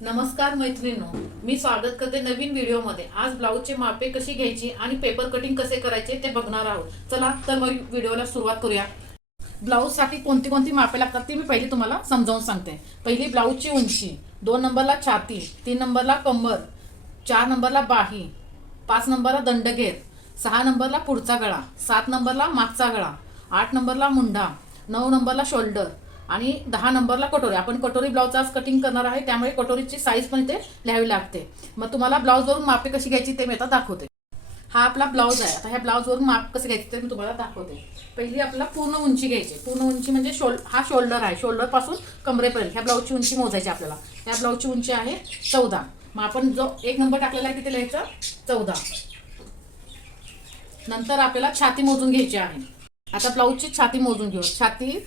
नमस्कार मैत्रिणींनो, मी स्वागत करते नवीन व्हिडिओमध्ये। आज ब्लाऊजचे मापे कशी घ्यायची आणि पेपर कटिंग कसे करायचे ते बघणार आहोत। चला तर मग व्हिडिओला सुरुवात करूया। ब्लाऊजसाठी कोणती कोणती मापे लागतात ती मी पहिली तुम्हाला समजावून सांगते। पहिली ब्लाऊजची उंची, 2 नंबरला छाती, 3 नंबरला कंबर, 4 नंबरला बाही, 5 नंबरला दंडघेर, 6 नंबरला पुढचा गळा, 7 नंबरला मागचा गळा, 8 नंबरला मुंढा, 9 नंबरला शोल्डर आणि 10 नंबरला कटोरी। आपण कटोरी ब्लाऊज आज कटिंग करणार आहे, त्यामुळे कटोरीची साईज पण इथे लिहावी लागते। मग तुम्हाला ब्लाऊजवरून मापे कशी घ्यायची ते मी आता दाखवते। हा आपला ब्लाऊज आहे। आता ह्या ब्लाऊजवरून माप कसे घ्यायचे ते मी तुम्हाला दाखवते। पहिली आपल्याला पूर्ण उंची घ्यायची। पूर्ण उंची म्हणजे हा शोल्डर आहे, शोल्डर पासून कमरेपर्यंत ह्या ब्लाऊजची उंची मोजायची आपल्याला। ह्या ब्लाऊजची उंची आहे 14। मग आपण जो 1 नंबर टाकलेला आहे तिथे लिहायचं 14। नंतर आपल्याला छाती मोजून घ्यायची आहे। आता ब्लाऊजची छाती मोजून घेऊ। छाती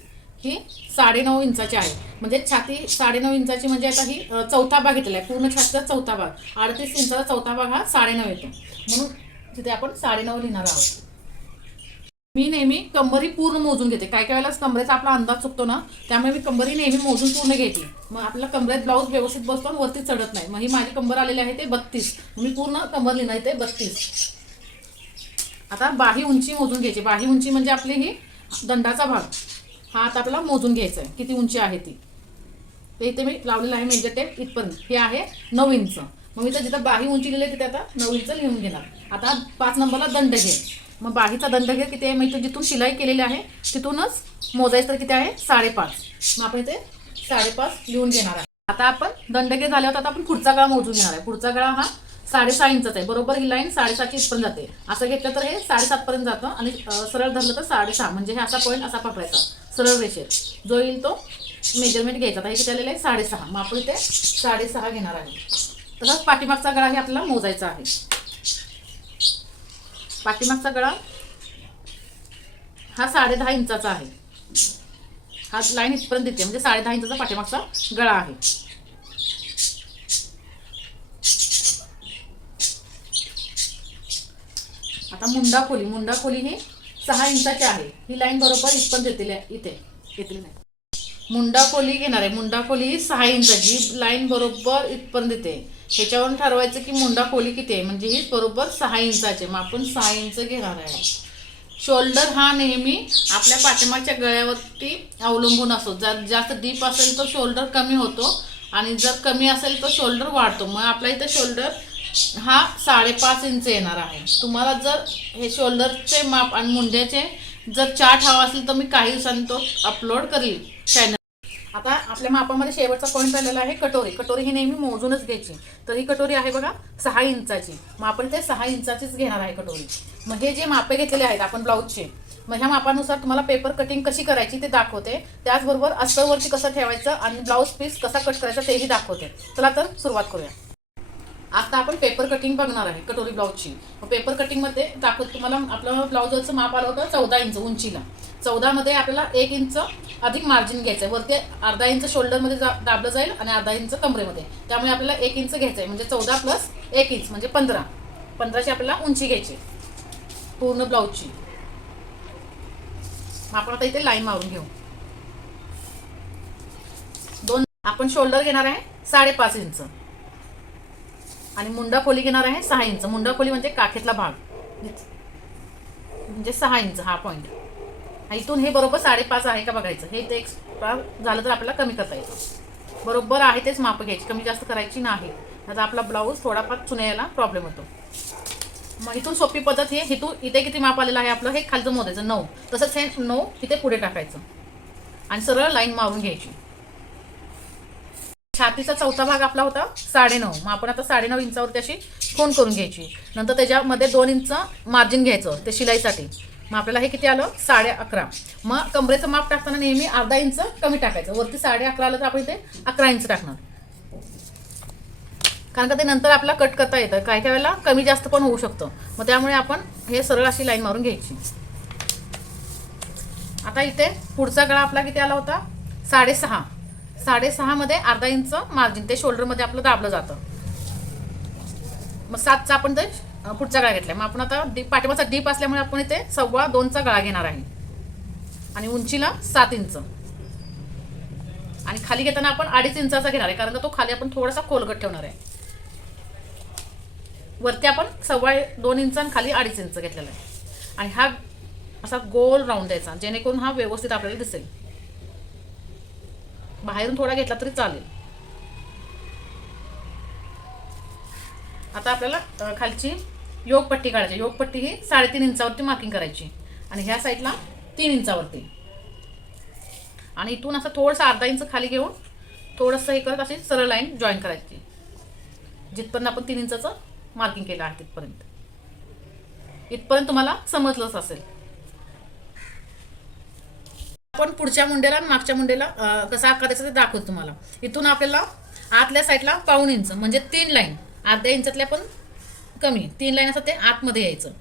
ही 9.5 इंचाची आहे, म्हणजे छाती 9.5 इंचाची, म्हणजे आता ही चौथा भाग घेतलेला आहे। पूर्ण छातीचा चौथा भाग, 38 इंचाचा चौथा भाग हा 9.5 येतो, म्हणून तिथे आपण 9.5 लिहिणार आहोत। मी नेहमी कंबरी पूर्ण मोजून घेते। काय काय वेळेला कमरेचा आपला अंदाज चुकतो ना, त्यामुळे मी कंबरी नेहमी मोजून पूर्ण घेते। मग आपल्याला कमरेत ब्लाऊज व्यवस्थित बसतो आणि वरती चढत नाही। मग ही माझी कंबर आलेली आहे ते 32, मी पूर्ण कंबर लिहिणार ते 32। आता बाही उंची मोजून घ्यायची। बाही उंची म्हणजे आपली ही दंडाचा भाग, हा आता आपल्याला मोजून घ्यायचा आहे किती उंची आहे ती। ते इथे मी लावलेलं आहे मेजर टेप इथपर्यंत, हे आहे 9 इंच। मग मी तर जिथं बाही उंची लिहिली तिथे आता 9 इंच लिहून घेणार। आता 5 नंबरला दंडघेर। मग बाहीचा दंडघेर किती आहे, म्हणजे जिथून शिलाई केलेली आहे तिथूनच मोजायचं तर किती आहे 5.5। मग आपण इथे 5.5 लिहून घेणार आहे। आता आपण दंडघेर झाल्यावर आता आपण पुढचा गळा मोजून घेणार आहे। पुढचा गळा हा 6.5 इंचाचा आहे। बरोबर ही लाईन 7.5ची इथपर्यंत जाते। असं घेतलं तर हे 7.5 पर्यंत जातं आणि सरळ धरलं तर 6.5, म्हणजे हे असा पॉईंट असा पकडायचा सरळ रेषेत। जो येईल तो मेजरमेंट घ्यायचा। आता हे किती आलेलं आहे 6.5। मग आपण इथे 6.5 घेणार आहे। तसंच पाठीमागचा गळा हे आपल्याला मोजायचा आहे। पाठीमागचा गळा हा 10.5 इंचाचा आहे। हा लाईन इथपर्यंत येते, म्हणजे 10.5 इंचाचा पाठीमागचा गळा आहे। आता मुंडा खोली ही 6 इंचाची आहे। ही लाईन बरोबर इथपर्यंत येते, इथे येतील नाही। मुंडा खोली घेणार आहे। मुंडा खोली ही 6 इंचाची, लाईन बरोबर इथपर्यंत येते। ह्याच्यावरून ठरवायचं की मुंडा खोली किती आहे, म्हणजे ही बरोबर 6 इंचाची। मग आपण 6 इंच घेणार आहे। शोल्डर हा नेहमी आपल्या पाठीमागच्या गळ्यावरती अवलंबून असतो। जर जास्त डीप असेल तर शोल्डर कमी होतो आणि जर कमी असेल तर शोल्डर वाढतो। मग आपल्या इथं शोल्डर हा 5.5 इंच येणार आहे। तुम्हाला जर हे शोल्डरचे माप आणि मुंड्याचे जर चार्ट हवा असेल तर मी काही दिवसांनी तो अपलोड करील चॅनल। आता आपल्या मापामध्ये शेवटचा पॉईंट आलेला आहे कटोरी। कटोरी ही नेहमी मोजूनच घ्यायची। तर ही कटोरी आहे बघा 6 इंचाची। मग आपण ते 6 इंचाचीच घेणार आहे कटोरी। मग हे जे मापे घेतलेले आहेत आपण ब्लाऊजचे, मग ह्या मापानुसार तुम्हाला पेपर कटिंग कशी करायची ते दाखवते। त्याचबरोबर अस्तरवरती कसं ठेवायचं आणि ब्लाऊज पीस कसा कट करायचा तेही दाखवते। चला तर सुरुवात करूया। आता आपण पेपर कटिंग बघणार आहे कटोरी ब्लाऊजची। पेपर कटिंगमध्ये दाखवत तुम्हाला आपलं ब्लाऊजचं माप आलं होतं 14 इंच उंचीला। 14 मध्ये आपल्याला 1 इंच अधिक मार्जिन घ्यायचं आहे। वरती अर्धा इंच शोल्डरमध्ये दाबलं जाईल आणि अर्धा इंच कमरेमध्ये, त्यामुळे आपल्याला 1 इंच घ्यायचं आहे, म्हणजे 14 प्लस 1 इंच म्हणजे 15ची आपल्याला उंची घ्यायची पूर्ण ब्लाऊजची। आपण आता इथे लाईन मारून घेऊ। आपण शोल्डर घेणार आहे 5.5 इंच आणि मुंडा खोली घेणार आहे 6 इंच। मुंडा खोली म्हणजे काखेतला भाग, म्हणजे 6 इंच हा पॉईंट। इथून हे बरोबर 5.5 आहे का बघायचं। हे ते एक्स्ट्रा झालं तर आपल्याला कमी करता येतं। बरोबर आहे तेच माप घ्यायची, कमी जास्त करायची नाही। आता आपला ब्लाऊज थोडाफार चुन्याला प्रॉब्लेम होतो। मग इथून सोपी पद्धत हे इथे किती माप आलेलं आहे आपलं, हे खालचं मोजायचं 9। तसंच हे 9 इथे पुढे टाकायचं आणि सरळ लाईन मारून घ्यायची। छातीचा चौथा भाग आपला होता 9.5। मग आपण आता 9.5 इंचावरती अशी खूण करून घ्यायची। नंतर त्याच्यामध्ये 2 इंच मार्जिन घ्यायचं ते शिलाईसाठी। मग आपल्याला हे किती आलं 11.5। मग कमरेचं माप टाकताना नेहमी अर्धा इंच कमी टाकायचं। वरती 11.5 आलं तर आपण इथे 11 इंच टाकणार, कारण का ते नंतर आपला कट करता येतं। काही काही वेळेला कमी जास्त पण होऊ शकतं। मग त्यामुळे आपण हे सरळ अशी लाईन मारून घ्यायची। आता इथे पुढचा गळा आपला किती आला होता 6.5। 6.5 मध्ये अर्धा इंच मार्जिन ते शोल्डरमध्ये आपलं दाबलं जातं। मग 7चा आपण ते पुढचा गळा घेतला। मग आपण आता पाठीमागचा डीप असल्यामुळे आपण इथे 2.25चा गळा घेणार आहे आणि उंचीला 7 इंच आणि खाली घेताना आपण 2.5 इंचाचा घेणार आहे, कारण का तो खाली आपण थोडासा खोलगट ठेवणार आहे. वरती आपण 2.25 इंच आणि खाली 2.5 इंच घेतलेला आहे. आणि हा असा गोल राऊंड द्यायचा, जेणेकरून हा व्यवस्थित आपल्याला दिसेल. बाहेरून थोडा घेतला तरी चालेल. आता आपल्याला खालची योगपट्टी काढायची. योगपट्टी ही 3.5 इंचावरती मार्किंग करायची आणि ह्या साईडला 3 इंचावरती. आणि इथून असं थोडंसं 1/2 इंच खाली घेऊन थोडंसं हे करत अशी सरळ लाईन जॉईन करायची, जिथपर्यंत आपण 3 इंचाचं मार्किंग केलं आहे तिथपर्यंत. इथपर्यंत तुम्हाला समजलंच असेल. आपण पुढच्या मुंड्याला आणि मागच्या मुंड्याला कसा आकार द्यायचा ते दाखवतो तुम्हाला. इथून आपल्याला आतल्या साईडला 1/4 इंच म्हणजे 3 लाईन, 1/2 इंचातल्या पण कमी 3 लाईन असतात ते आतमध्ये यायचं.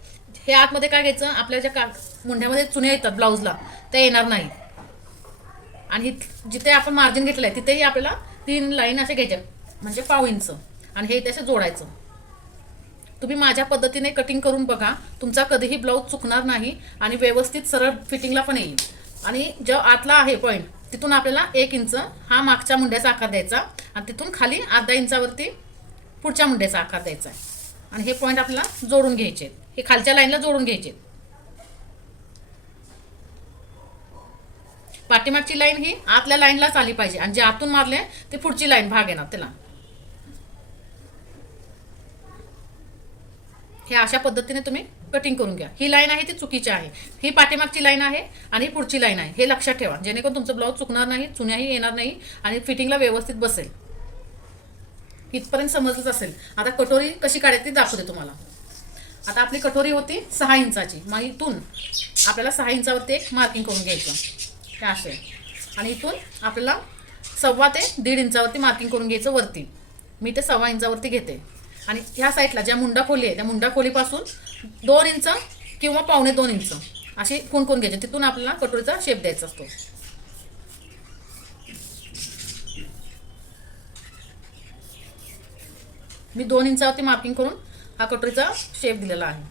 हे आतमध्ये काय घ्यायचं, आपल्या ज्या मुंड्यामध्ये चुन्या येतात ब्लाऊजला त्या येणार नाही. आणि जिथे आपण मार्जिन घेतलं आहे तिथेही आपल्याला 3 लाईन असे घ्यायच्या म्हणजे 1/4 इंच आणि हे त्याचे जोडायचं. तुम्ही माझ्या पद्धतीने कटिंग करून बघा, तुमचा कधीही ब्लाऊज चुकणार नाही आणि व्यवस्थित सरळ फिटिंगला पण येईल. आणि जो आतला आहे पॉईंट तिथून आपल्याला 1 इंच हा मागच्या मुंड्याचा आकार द्यायचा आणि तिथून खाली 1/2 इंचावरती पुढच्या मुंड्याचा आकार द्यायचा आहे. आणि हे पॉईंट आपल्याला जोडून घ्यायचे, हे खालच्या लाईनला जोडून घ्यायचे. पाठीमागची लाईन ही आतल्या लाईनलाच आली पाहिजे आणि जे आतून मारले ते पुढची लाईन भाग येणार त्याला. हे अशा पद्धतीने तुम्ही कटिंग करून घ्या. ही लाईन आहे ती चुकीची आहे, ही पाठीमागची लाईन आहे आणि पुढची लाईन आहे, हे लक्षात ठेवा, जेणेकरून तुमचं ब्लाऊज चुकणार नाही, चुन्याही येणार नाही आणि फिटिंगला व्यवस्थित बसेल. इथपर्यंत समजलंच असेल. आता कटोरी कशी काढायची दाखवते तुम्हाला. आता आपली कटोरी होती 6 इंचाची, मग इथून आपल्याला 6 इंचावरती एक मार्किंग करून घ्यायचं हे असे. आणि इथून आपल्याला 1.25 ते 1.5 इंचावरती मार्किंग करून घ्यायचं वरती. मी ते 1.25 इंचावरती घेते. आणि ह्या साईडला ज्या मुंडा खोली आहे त्या मुंडा खोलीपासून 2 इंच किंवा 2.25 इंच अशी खूण करून घ्यायची. तिथून आपल्याला कटोरीचा शेप द्यायचा असतो. मी 2 इंचावरती मार्किंग करून हा कटोरीचा शेप दिलेला आहे,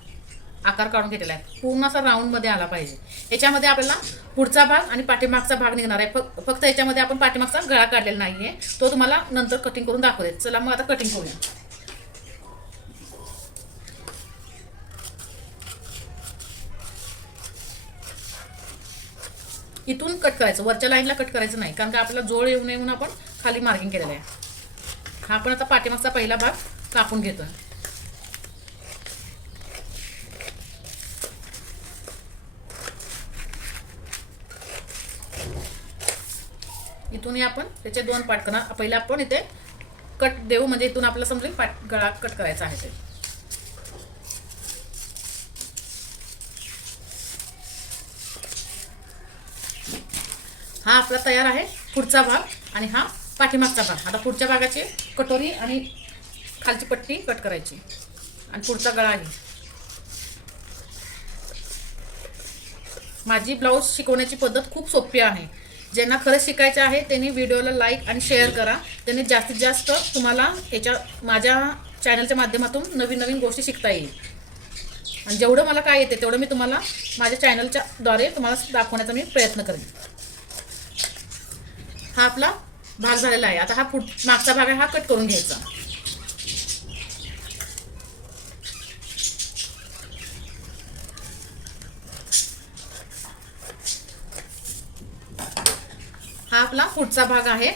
आकार काढून घेतलेला आहे. पूर्ण असा राऊंडमध्ये आला पाहिजे. याच्यामध्ये आपल्याला पुढचा भाग आणि पाठीमागचा भाग निघणार आहे. फक्त याच्यामध्ये आपण पाठीमागचा गळा काढलेला नाही आहे, तो तुम्हाला नंतर कटिंग करून दाखवते. चला मग आता कटिंग करूया. इथून कट करायचं, वरच्या लाईनला कट करायचं नाही, कारण का आपल्याला जोड येऊ नये म्हणून आपण खाली मार्किंग केलेलं आहे. हा आपण आता पाठीमागचा पहिला भाग कापून घेतो. इथूनही आपण त्याचे 2 पार्ट करणार. पहिला आपण इथे कट देऊ म्हणजे इथून आपल्याला समजेल गळा कट करायचा आहे ते. हा आपला तयार आहे पुढचा भाग आणि हा पाठीमागचा भाग. आता पुढच्या भागाची कटोरी आणि खालची पट्टी कट करायची आणि पुढचा गळा आहे. माझी ब्लाऊज शिकवण्याची पद्धत खूप सोपी आहे. ज्यांना खरंच शिकायचं आहे त्यांनी व्हिडिओला लाईक आणि शेअर करा. त्यांनी जास्तीत जास्त तुम्हाला माझ्या चॅनलच्या माध्यमातून नवीन नवीन गोष्टी शिकता येईल. आणि जेवढं मला काय येते तेवढं मी तुम्हाला माझ्या चॅनलच्या द्वारे तुम्हाला दाखवण्याचा मी प्रयत्न करेन. हा आपला भाग झालेला आहे. आता हा मागचा भाग आहे हा कट करून घ्यायचा. हा आपला पुढचा भाग आहे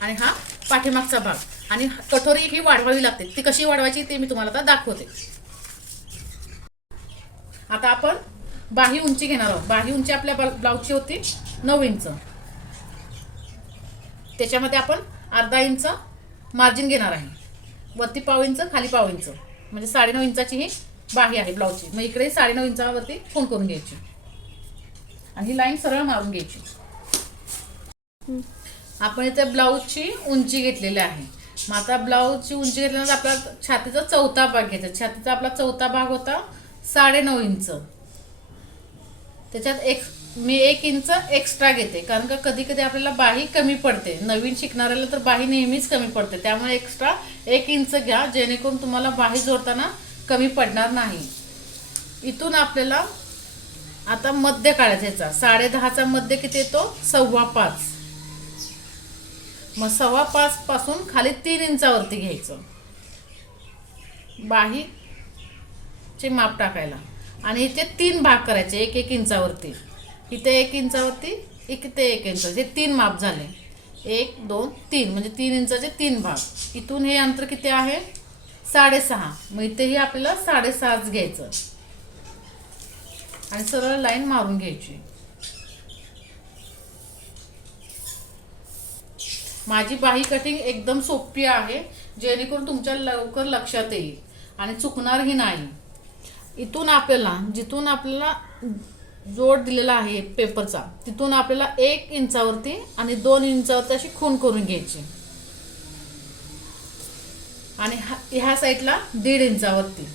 आणि हा पाठीमागचा भाग. आणि कटोरी ही वाढवावी लागते. ती कशी वाढवायची ते मी तुम्हाला आता दाखवते. आता आपण बाही उंची घेणार आहोत. बाही उंची आपल्या ब्लाऊजची होती 9 इंच. त्याच्यामध्ये आपण 1/2 इंच मार्जिन घेणार आहे. वरती 1/4 इंच खाली 1/4 इंच म्हणजे 9.5 इंचाची ही बाही आहे ब्लाऊजची. मग इकडे 9.5 इंचावरती फोन करून घ्यायची आणि ही लाईन सरळ मारून घ्यायची. आपण इथे ब्लाऊजची उंची घेतलेली आहे. मग आता ब्लाऊजची उंची घेतल्यानंतर आपला छातीचा 4था भाग घ्यायचा. छातीचा आपला 4था भाग होता 9.5 इंच. त्याच्यात मी 1 इंच एक्स्ट्रा घेते, कारण का कधी कधी आपल्याला बाही कमी पडते. नवीन शिकणाऱ्याला तर बाही नेहमीच कमी पडते, त्यामुळे एक्स्ट्रा 1 इंच घ्या, जेणेकरून तुम्हाला बाही जोडताना कमी पडणार नाही. इथून आपल्याला आता मध्य काढायचा. 10.5चा मध्य किती येतो 5.25. मग 5.25 पासून खाली 3 इंचावरती घ्यायचं बाहीचे माप टाकायला. आणि इथे 3 भाग करायचे 1-1 इंचावरती. इथे 1 इंचावरती, इथे 1 इंच, हे 3 माप झाले. 1 2 3 म्हणजे 3 इंचाचे 3 भाग. इथून हे अंतर किती आहे 6.5. मग इथेही आपल्याला 6.5 घ्यायचं आणि सरळ लाईन मारून घ्यायची. माझी बाही कटिंग एकदम सोपी आहे, जेणेकरून तुमच्या लवकर लक्षात येईल आणि चुकणारही नाही. इथून आपल्याला जिथून आपल्याला जोड दिलेला आहे पेपरचा, तिथून आपल्याला 1 इंचावरती आणि 2 इंचावरती अशी खूण करून घ्यायची. आणि ह्या साईडला 1.5 इंचावरती.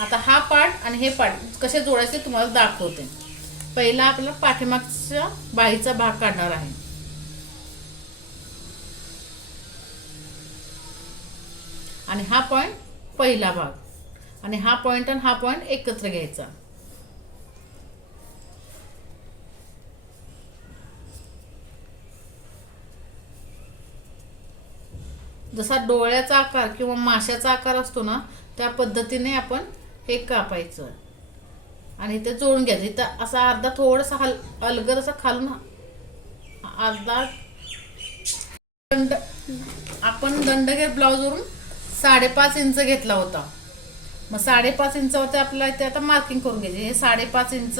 आता हा पार्ट आणि हे पार्ट कसे जोडायचे तुम्हाला दाखवते. पहिला आपल्याला पाठीमागच्या बाहीचा भाग काढणार आहे. आणि हा पॉइंट पहिला भाग आणि हा पॉइंट आणि हा पॉइंट एकत्र घ्यायचा. जसा डोळ्याचा आकार किंवा माशाचा आकार असतो ना, त्या पद्धतीने आपण हे कापायचं आणि ते जोडून घ्यायचं. इथं असा अर्धा थोडासा अलगद असा खालून अर्धा आपण दंडगेर ब्लाउजवरून 5.5 इंच घेतला होता. मग 5.5 इंचावरती आपल्याला इथे आता मार्किंग करून घ्यायची. हे 5.5 इंच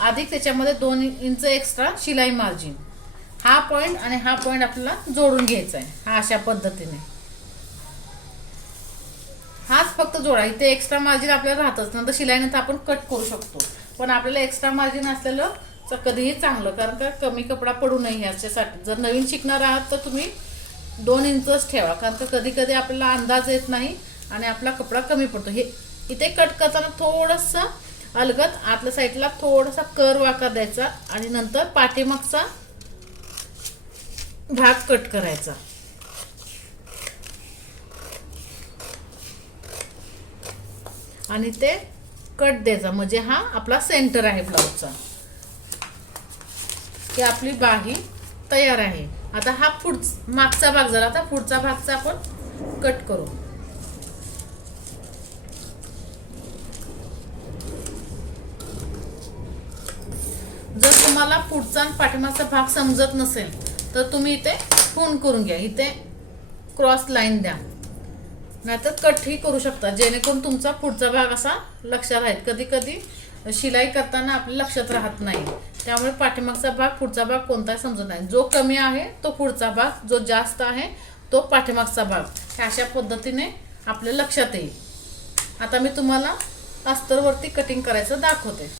अधिक त्याच्यामध्ये 2 इंच एक्स्ट्रा शिलाई मार्जिन. हा पॉइंट आणि हा पॉइंट आपल्याला जोडून घ्यायचा आहे. हा अशा पद्धतीने हाच फक्त जोडा. इथे एक्स्ट्रा मार्जिन आपल्याला राहतच, नंतर शिलाईनंतर आपण कट करू शकतो. पण आपल्याला एक्स्ट्रा मार्जिन असलेलं तर कधीही चांगलं, कारण का कमी कपडा पडू नये ह्याच्यासाठी. जर नवीन शिकणार आहात तर तुम्ही 2 इंचच ठेवा, कारण का कधी कधी आपल्याला अंदाज येत नाही आणि आपला कपडा कमी पडतो. हे इथे कट करताना थोडंसं अलगद आतल्या साईडला थोडासा कर्व आकार द्यायचा आणि नंतर पाठीमागचा भाग कट करायचा. आणि ते कट द्यायचा, म्हणजे हा आपला सेंटर आहे ब्लाउजचा. की आपली बाही तयार आहे. आता हा मागचा भाग झाला. आता पुढचा भागचा आपण कट करू. जर तुम्हाला पुढचा आणि पाठीमागचा भाग समजत नसेल तर तुम्ही इथे खूण करून घ्या, इथे क्रॉस लाईन द्या, नाहीतर कटही करू शकता, जेणेकरून तुमचा पुढचा भाग असा लक्षात राहील. कधी कधी शिलाई करताना आपल्या लक्षात राहत नाही, त्यामुळे पाठीमागचा भाग पुढचा भाग कोणताही समजत नाही. जो कमी आहे तो पुढचा भाग, जो जास्त आहे तो पाठीमागचा भाग. अशा पद्धतीने आपल्या लक्षात येईल. आता मी तुम्हाला अस्तरवरती कटिंग करायचं दाखवते.